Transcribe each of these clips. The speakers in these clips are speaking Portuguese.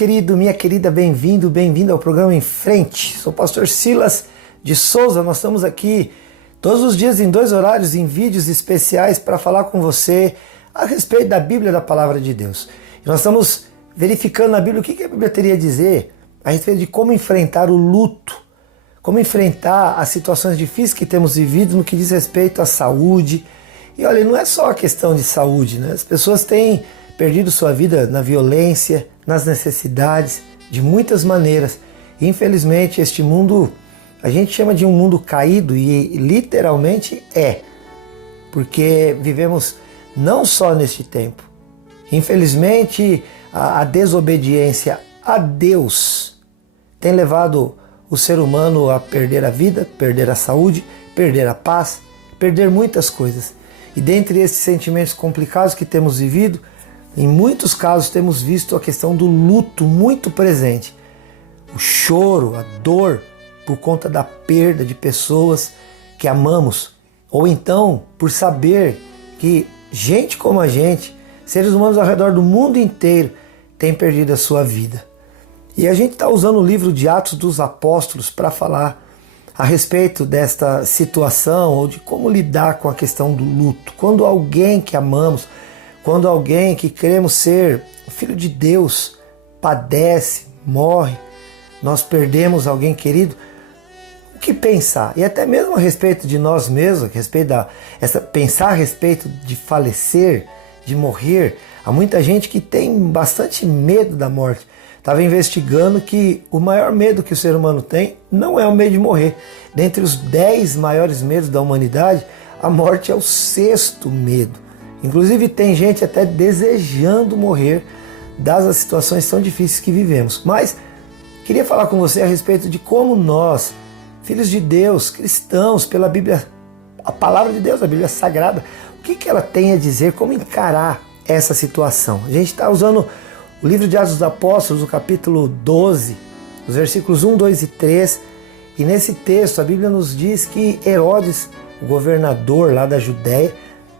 querido, minha querida, bem-vindo ao programa Em Frente. Sou o pastor Silas de Souza. Nós estamos aqui todos os dias em 2 horários, em vídeos especiais para falar com você a respeito da Bíblia, da Palavra de Deus. E nós estamos verificando na Bíblia o que a Bíblia teria a dizer a respeito de como enfrentar o luto, como enfrentar as situações difíceis que temos vivido no que diz respeito à saúde. E olha, não é só a questão de saúde, né? As pessoas têm perdido sua vida na violência, nas necessidades, de muitas maneiras. E, infelizmente, este mundo, a gente chama de um mundo caído e literalmente é. Porque vivemos não só neste tempo. Infelizmente, a desobediência a Deus tem levado o ser humano a perder a vida, perder a saúde, perder a paz, perder muitas coisas. E dentre esses sentimentos complicados que temos vivido, em muitos casos temos visto a questão do luto muito presente. O choro, a dor por conta da perda de pessoas que amamos. Ou então por saber que gente como a gente, seres humanos ao redor do mundo inteiro, têm perdido a sua vida. E a gente está usando o livro de Atos dos Apóstolos para falar a respeito desta situação ou de como lidar com a questão do luto. Quando alguém que amamos, quando alguém que queremos ser filho de Deus padece, morre, nós perdemos alguém querido, o que pensar? E até mesmo a respeito de nós mesmos, pensar a respeito de falecer, de morrer. Há muita gente que tem bastante medo da morte. Estava investigando que o maior medo que o ser humano tem não é o medo de morrer. Dentre os 10 maiores medos da humanidade, a morte é o 6º medo. Inclusive tem gente até desejando morrer das situações tão difíceis que vivemos. Mas queria falar com você a respeito de como nós, filhos de Deus, cristãos, pela Bíblia, a Palavra de Deus, a Bíblia Sagrada, o que ela tem a dizer, como encarar essa situação. A gente está usando o livro de Atos dos Apóstolos, o capítulo 12, os versículos 1, 2 e 3. E nesse texto a Bíblia nos diz que Herodes, o governador lá da Judéia,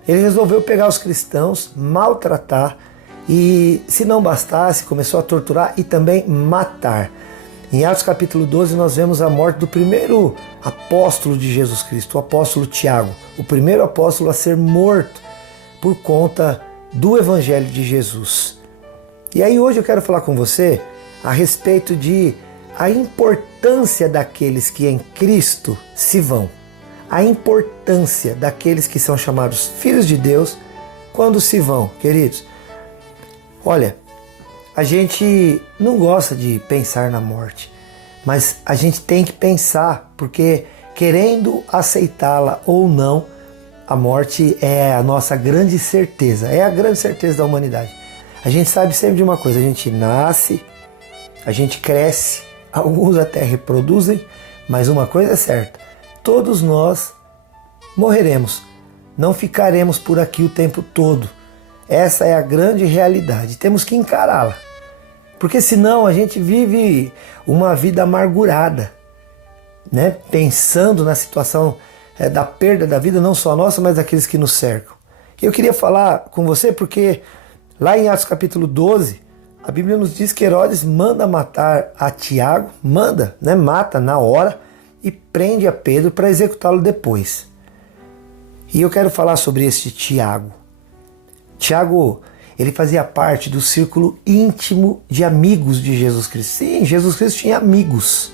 ele resolveu pegar os cristãos, maltratar e, se não bastasse, começou a torturar e também matar. Em Atos capítulo 12 nós vemos a morte do primeiro apóstolo de Jesus Cristo, o apóstolo Tiago, o primeiro apóstolo a ser morto por conta do Evangelho de Jesus. E aí hoje eu quero falar com você a respeito de a importância daqueles que em Cristo se vão. A importância daqueles que são chamados filhos de Deus quando se vão, queridos. Olha, a gente não gosta de pensar na morte, mas a gente tem que pensar, porque querendo aceitá-la ou não, a morte é a nossa grande certeza, é a grande certeza da humanidade. A gente sabe sempre de uma coisa, a gente nasce, a gente cresce, alguns até reproduzem, mas uma coisa é certa, todos nós morreremos, não ficaremos por aqui o tempo todo. Essa é a grande realidade, temos que encará-la, porque senão a gente vive uma vida amargurada, né? Pensando na situação da perda da vida, não só nossa, mas daqueles que nos cercam. Eu queria falar com você porque lá em Atos capítulo 12, a Bíblia nos diz que Herodes manda matar a Tiago, mata na hora e prende a Pedro para executá-lo depois. E eu quero falar sobre esse Tiago. Tiago, ele fazia parte do círculo íntimo de amigos de Jesus Cristo. Sim, Jesus Cristo tinha amigos.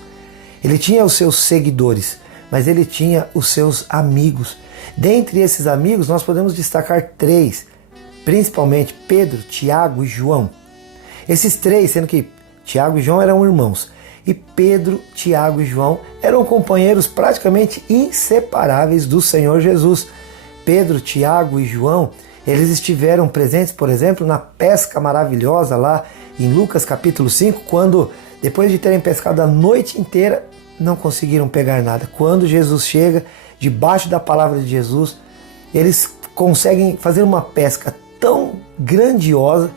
Ele tinha os seus seguidores, mas ele tinha os seus amigos. Dentre esses amigos, nós podemos destacar 3, principalmente Pedro, Tiago e João. Esses 3, sendo que Tiago e João eram irmãos, e Pedro, Tiago e João eram companheiros praticamente inseparáveis do Senhor Jesus. Pedro, Tiago e João, eles estiveram presentes, por exemplo, na pesca maravilhosa lá em Lucas capítulo 5, quando, depois de terem pescado a noite inteira, não conseguiram pegar nada. Quando Jesus chega, debaixo da palavra de Jesus, eles conseguem fazer uma pesca tão grandiosa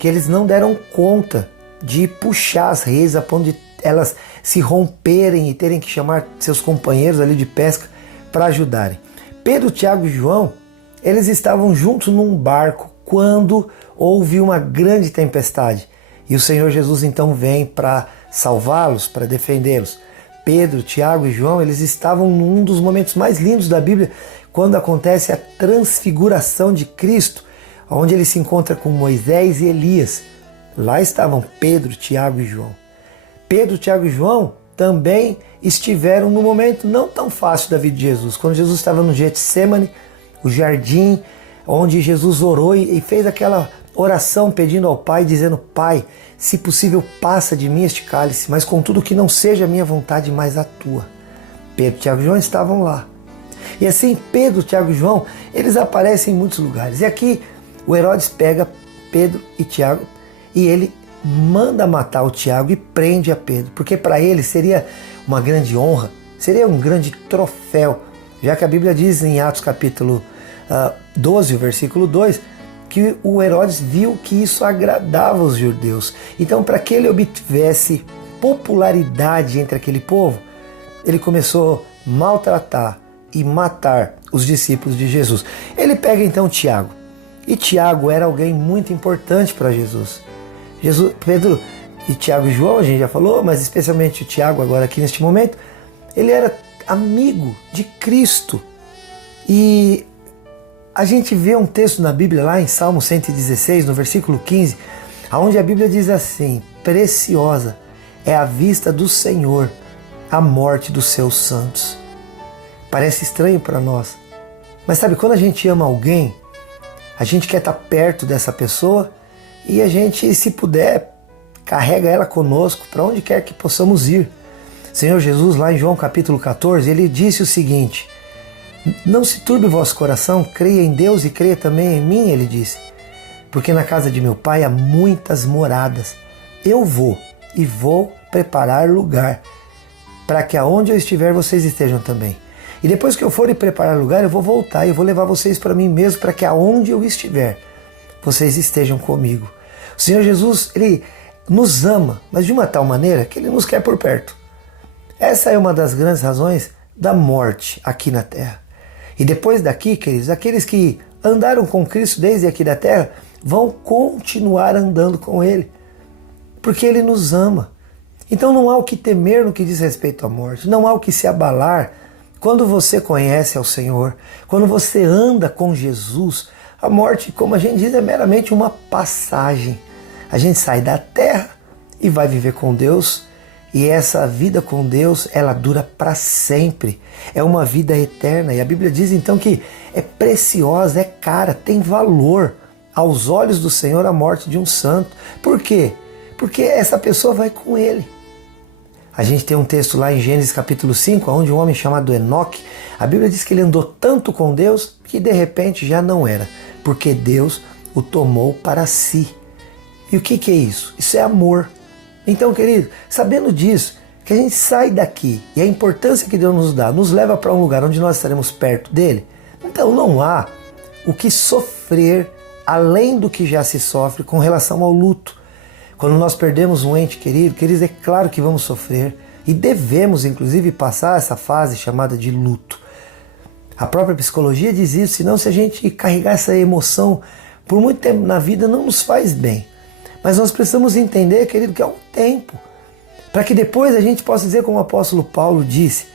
que eles não deram conta de puxar as redes a ponto de elas se romperem e terem que chamar seus companheiros ali de pesca para ajudarem. Pedro, Tiago e João, eles estavam juntos num barco quando houve uma grande tempestade. E o Senhor Jesus então vem para salvá-los, para defendê-los. Pedro, Tiago e João, eles estavam num dos momentos mais lindos da Bíblia, quando acontece a transfiguração de Cristo, onde ele se encontra com Moisés e Elias. Lá estavam Pedro, Tiago e João. Pedro, Tiago e João também estiveram num momento não tão fácil da vida de Jesus. Quando Jesus estava no Getsemane, o jardim, onde Jesus orou e fez aquela oração pedindo ao Pai, dizendo: Pai, se possível passa de mim este cálice, mas contudo que não seja a minha vontade, mas a tua. Pedro, Tiago e João estavam lá. E assim, Pedro, Tiago e João, eles aparecem em muitos lugares. E aqui o Herodes pega Pedro e Tiago e ele manda matar o Tiago e prende a Pedro, porque para ele seria uma grande honra, seria um grande troféu, já que a Bíblia diz em Atos capítulo 12, versículo 2, que o Herodes viu que isso agradava os judeus. Então, para que ele obtivesse popularidade entre aquele povo, ele começou a maltratar e matar os discípulos de Jesus. Ele pega então Tiago, e Tiago era alguém muito importante para Jesus. Pedro e Tiago e João, a gente já falou, mas especialmente o Tiago agora aqui neste momento, ele era amigo de Cristo. E a gente vê um texto na Bíblia lá em Salmo 116, no versículo 15, onde a Bíblia diz assim: preciosa é a vista do Senhor a morte dos seus santos. Parece estranho para nós, mas sabe, quando a gente ama alguém, a gente quer estar perto dessa pessoa e a gente, se puder, carrega ela conosco para onde quer que possamos ir. Senhor Jesus, lá em João capítulo 14, ele disse o seguinte: não se turbe o vosso coração, creia em Deus e creia também em mim, ele disse, porque na casa de meu Pai há muitas moradas. Eu vou e vou preparar lugar, para que aonde eu estiver vocês estejam também. E depois que eu for e preparar lugar, eu vou voltar e eu vou levar vocês para mim mesmo, para que aonde eu estiver, vocês estejam comigo. O Senhor Jesus, ele nos ama, mas de uma tal maneira que ele nos quer por perto. Essa é uma das grandes razões da morte aqui na terra. E depois daqui, queridos, aqueles que andaram com Cristo desde aqui da terra vão continuar andando com Ele, porque Ele nos ama. Então não há o que temer no que diz respeito à morte, não há o que se abalar quando você conhece ao Senhor, quando você anda com Jesus. A morte, como a gente diz, é meramente uma passagem. A gente sai da terra e vai viver com Deus. E essa vida com Deus, ela dura para sempre. É uma vida eterna. E a Bíblia diz então que é preciosa, é cara, tem valor aos olhos do Senhor a morte de um santo. Por quê? Porque essa pessoa vai com Ele. A gente tem um texto lá em Gênesis capítulo 5, onde um homem chamado Enoque, a Bíblia diz que ele andou tanto com Deus que de repente já não era, porque Deus o tomou para si. E o que é isso? Isso é amor. Então, querido, sabendo disso, que a gente sai daqui e a importância que Deus nos dá nos leva para um lugar onde nós estaremos perto dele, então não há o que sofrer além do que já se sofre com relação ao luto. Quando nós perdemos um ente querido, queridos, é claro que vamos sofrer e devemos, inclusive, passar essa fase chamada de luto. A própria psicologia diz isso, senão se a gente carregar essa emoção por muito tempo na vida não nos faz bem. Mas nós precisamos entender, querido, que é um tempo, para que depois a gente possa dizer como o apóstolo Paulo disse,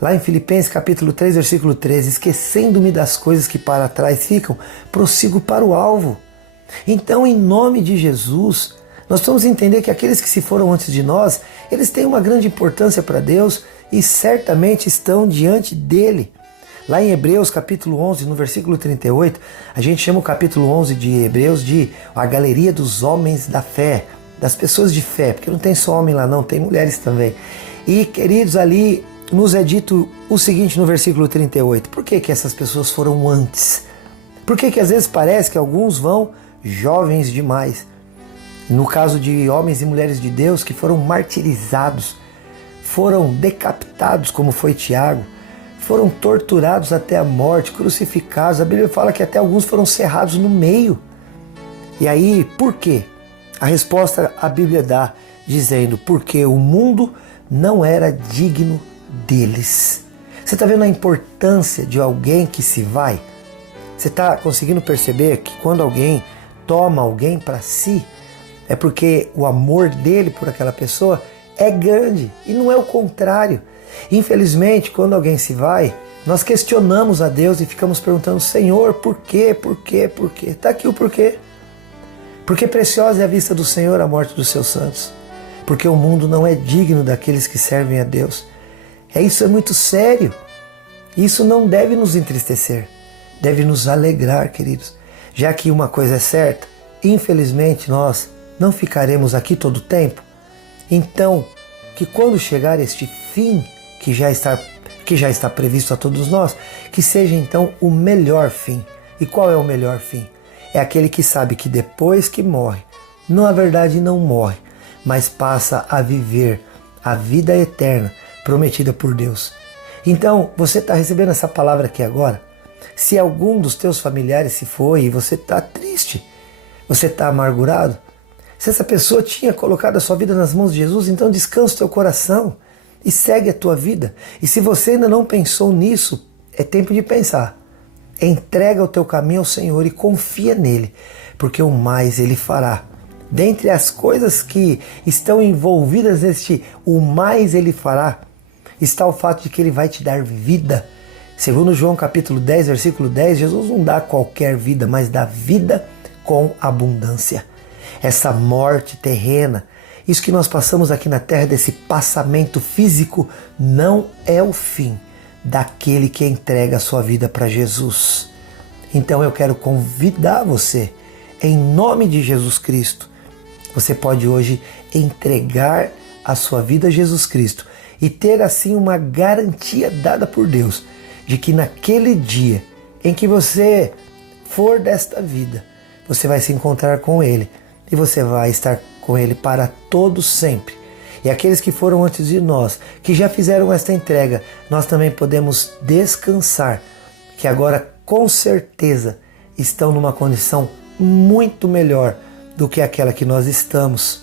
lá em Filipenses capítulo 3, versículo 13, esquecendo-me das coisas que para trás ficam, prossigo para o alvo. Então, em nome de Jesus, nós precisamos entender que aqueles que se foram antes de nós, eles têm uma grande importância para Deus e certamente estão diante dele. Lá em Hebreus capítulo 11, no versículo 38, a gente chama o capítulo 11 de Hebreus de a galeria dos homens da fé, das pessoas de fé, porque não tem só homem lá não, tem mulheres também. E queridos, ali nos é dito o seguinte no versículo 38, por que que essas pessoas foram antes? Por que que às vezes parece que alguns vão jovens demais? No caso de homens e mulheres de Deus que foram martirizados, foram decapitados como foi Tiago, foram torturados até a morte, crucificados. A Bíblia fala que até alguns foram cerrados no meio. E aí, por quê? A resposta a Bíblia dá dizendo, porque o mundo não era digno deles. Você está vendo a importância de alguém que se vai? Você está conseguindo perceber que quando alguém toma alguém para si, é porque o amor dele por aquela pessoa é grande e não é o contrário. Infelizmente, quando alguém se vai, nós questionamos a Deus e ficamos perguntando: Senhor, por quê? Por quê? Por quê? Está aqui o porquê. Porque preciosa é a vista do Senhor a morte dos seus santos. Porque o mundo não é digno daqueles que servem a Deus. Isso é muito sério. Isso não deve nos entristecer. Deve nos alegrar, queridos. Já que uma coisa é certa, infelizmente nós não ficaremos aqui todo o tempo. Então, que quando chegar este fim que já está previsto a todos nós, que seja então o melhor fim. E qual é o melhor fim? É aquele que sabe que depois que morre, na verdade não morre, mas passa a viver a vida eterna prometida por Deus. Então, você está recebendo essa palavra aqui agora? Se algum dos teus familiares se foi e você está triste, você está amargurado, se essa pessoa tinha colocado a sua vida nas mãos de Jesus, então descansa o teu coração e segue a tua vida. E se você ainda não pensou nisso, é tempo de pensar. Entrega o teu caminho ao Senhor e confia nele, porque o mais ele fará. Dentre as coisas que estão envolvidas neste o mais ele fará, está o fato de que ele vai te dar vida. Segundo João capítulo 10, versículo 10, Jesus não dá qualquer vida, mas dá vida com abundância. Essa morte terrena, isso que nós passamos aqui na terra, desse passamento físico, não é o fim daquele que entrega a sua vida para Jesus. Então eu quero convidar você, em nome de Jesus Cristo. Você pode hoje entregar a sua vida a Jesus Cristo e ter assim uma garantia dada por Deus de que naquele dia em que você for desta vida, você vai se encontrar com Ele e você vai estar com Ele para todo sempre. E aqueles que foram antes de nós, que já fizeram esta entrega, nós também podemos descansar, que agora com certeza estão numa condição muito melhor do que aquela que nós estamos.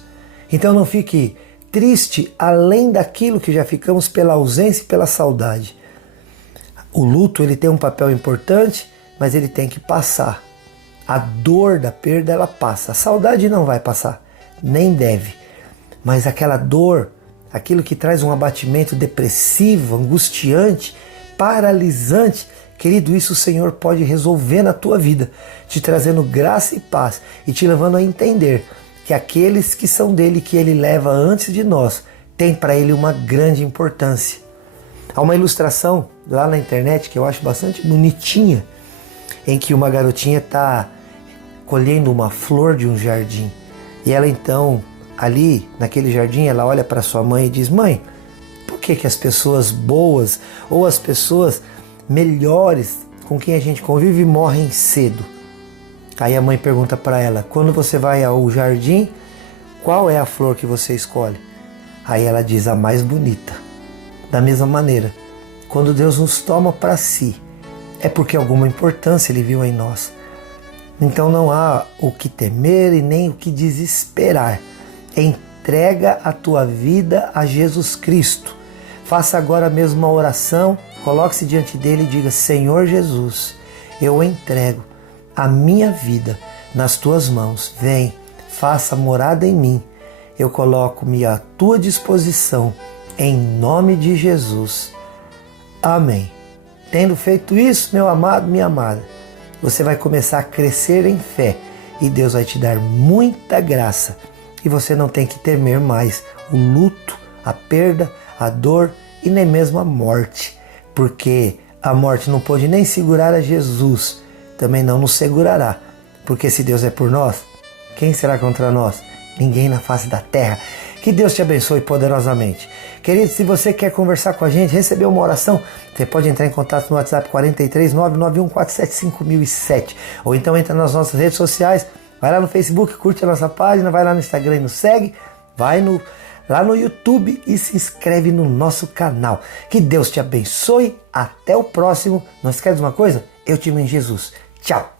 Então não fique triste além daquilo que já ficamos pela ausência e pela saudade. O luto ele tem um papel importante, mas ele tem que passar. A dor da perda ela passa, a saudade não vai passar, nem deve. Mas aquela dor, aquilo que traz um abatimento depressivo, angustiante, paralisante, querido, isso o Senhor pode resolver na tua vida, te trazendo graça e paz e te levando a entender que aqueles que são dele, que ele leva antes de nós, tem para ele uma grande importância. Há uma ilustração lá na internet que eu acho bastante bonitinha, em que uma garotinha está colhendo uma flor de um jardim. E ela então, ali naquele jardim, ela olha para sua mãe e diz: mãe, por que as pessoas boas ou as pessoas melhores com quem a gente convive morrem cedo? Aí a mãe pergunta para ela: quando você vai ao jardim, qual é a flor que você escolhe? Aí ela diz: a mais bonita. Da mesma maneira, quando Deus nos toma para si, é porque alguma importância Ele viu em nós. Então não há o que temer e nem o que desesperar. Entrega a tua vida a Jesus Cristo. Faça agora mesmo uma oração, coloque-se diante dele e diga: Senhor Jesus, eu entrego a minha vida nas tuas mãos. Vem, faça morada em mim. Eu coloco-me à tua disposição, em nome de Jesus. Amém. Tendo feito isso, meu amado, minha amada, você vai começar a crescer em fé e Deus vai te dar muita graça. E você não tem que temer mais o luto, a perda, a dor e nem mesmo a morte. Porque a morte não pôde nem segurar a Jesus, também não nos segurará. Porque se Deus é por nós, quem será contra nós? Ninguém na face da terra. Que Deus te abençoe poderosamente. Querido, se você quer conversar com a gente, receber uma oração, você pode entrar em contato no WhatsApp 43 991 47 5007. Ou então entra nas nossas redes sociais, vai lá no Facebook, curte a nossa página, vai lá no Instagram e nos segue, vai lá no YouTube e se inscreve no nosso canal. Que Deus te abençoe, até o próximo. Não esquece de uma coisa? Eu te amo em Jesus. Tchau!